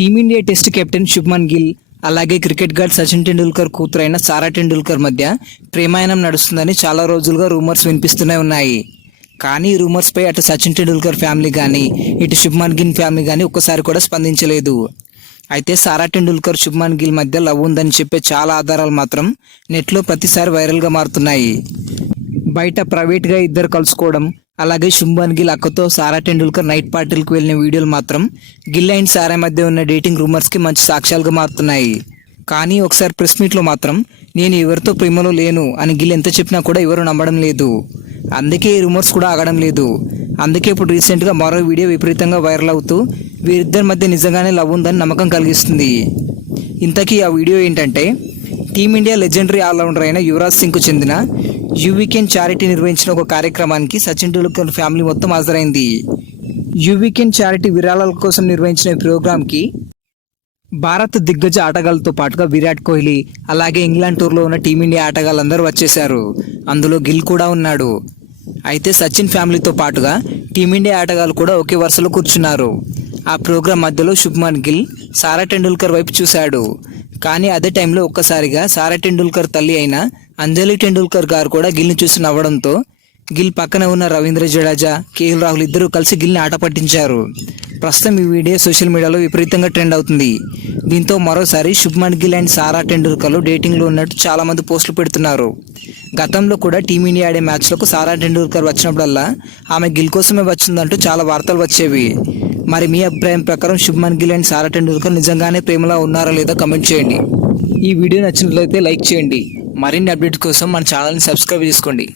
Team India test captain Shubman Gill అలాగే cricket God Sachin Tendulkar కూతురైన సారా టెండూల్కర్ మధ్య ప్రేమాయణం నడుస్తుందని చాలా రోజులుగా రూమర్స్ వినిపిస్తూనే ఉన్నాయి. కానీ ఈ రూమర్స్ పై అటు సచిన్ టెండూల్కర్ ఫ్యామిలీ కానీ ఇటు శుభ్మన్ గిల్ ఫ్యామిలీ కానీ ఒక్కసారి కూడా స్పందించలేదు. అయితే సారా టెండూల్కర్ శుభ్మన్ గిల్ మధ్య లవ్ ఉందని చెప్పే చాలా ఆధారాలు మాత్రం నెట్లో ప్రతిసారి వైరల్గా మారుతున్నాయి. బయట ప్రైవేట్గా ఇద్దరు కలుసుకోవడం, అలాగే శుభ్మన్ గిల్ అక్కతో సారా టెండూల్కర్ నైట్ పార్టీలకు వెళ్ళిన వీడియోలు మాత్రం గిల్ అండ్ సారా మధ్య ఉన్న డేటింగ్ రూమర్స్కి మంచి సాక్ష్యాలుగా మారుతున్నాయి. కానీ ఒకసారి ప్రెస్ మీట్లో మాత్రం నేను ఎవరితో ప్రేమలో లేను అని గిల్ ఎంత చెప్పినా కూడా ఎవరు నమ్మడం లేదు. అందుకే ఈ రూమర్స్ కూడా ఆగడం లేదు. అందుకే ఇప్పుడు రీసెంట్గా మరో వీడియో విపరీతంగా వైరల్ అవుతూ వీరిద్దరి మధ్య నిజంగానే లవ్ ఉందని నమ్మకం కలిగిస్తుంది. ఇంతకీ ఆ వీడియో ఏంటంటే, టీమిండియా లెజెండరీ ఆల్రౌండర్ అయిన యువరాజ్ సింగ్కు చెందిన యు వీకెండ్ చారిటీ నిర్వహించిన ఒక కార్యక్రమానికి సచిన్ టెండూల్కర్ ఫ్యామిలీ మొత్తం హాజరైంది. యు వీకెండ్ చారిటీ విరాళాల కోసం నిర్వహించిన ఈ ప్రోగ్రాంకి భారత దిగ్గజ ఆటగాళ్లతో పాటుగా విరాట్ కోహ్లీ అలాగే ఇంగ్లాండ్ టూర్లో ఉన్న టీమిండియా ఆటగాళ్ళందరూ వచ్చేశారు. అందులో గిల్ కూడా ఉన్నాడు. అయితే సచిన్ ఫ్యామిలీతో పాటుగా టీమిండియా ఆటగాళ్ళు కూడా ఒకే వరుసలో కూర్చున్నారు. ఆ ప్రోగ్రాం మధ్యలో శుభ్మన్ గిల్ సారా టెండూల్కర్ వైపు చూశాడు. కానీ అదే టైంలో ఒక్కసారిగా సారా టెండూల్కర్ తల్లి అయిన అంజలి టెండూల్కర్ గారు కూడా గిల్ని చూసి నవ్వడంతో గిల్ పక్కన ఉన్న రవీంద్ర జడేజా, కేఎల్ రాహుల్ ఇద్దరు కలిసి గిల్ని ఆట పట్టించారు. ప్రస్తుతం ఈ వీడియో సోషల్ మీడియాలో విపరీతంగా ట్రెండ్ అవుతుంది. దీంతో మరోసారి శుభ్మన్ గిల్ అండ్ సారా టెండూల్కర్లు డేటింగ్లో ఉన్నట్టు చాలామంది పోస్టులు పెడుతున్నారు. గతంలో కూడా టీమిండియా ఆడే మ్యాచ్లకు సారా టెండూల్కర్ వచ్చినప్పుడల్లా ఆమె గిల్ కోసమే వచ్చిందంటూ చాలా వార్తలు వచ్చేవి. మరి మీ అభిప్రాయం ప్రకారం శుభ్మన్ గిల్ అండ్ సారా టెండూల్కర్ నిజంగానే ప్రేమలో ఉన్నారా లేదా కమెంట్ చేయండి. ఈ వీడియో నచ్చినట్లయితే లైక్ చేయండి. మరిన్ని అప్డేట్స్ కోసం మన ఛానల్ని సబ్స్క్రైబ్ చేసుకోండి.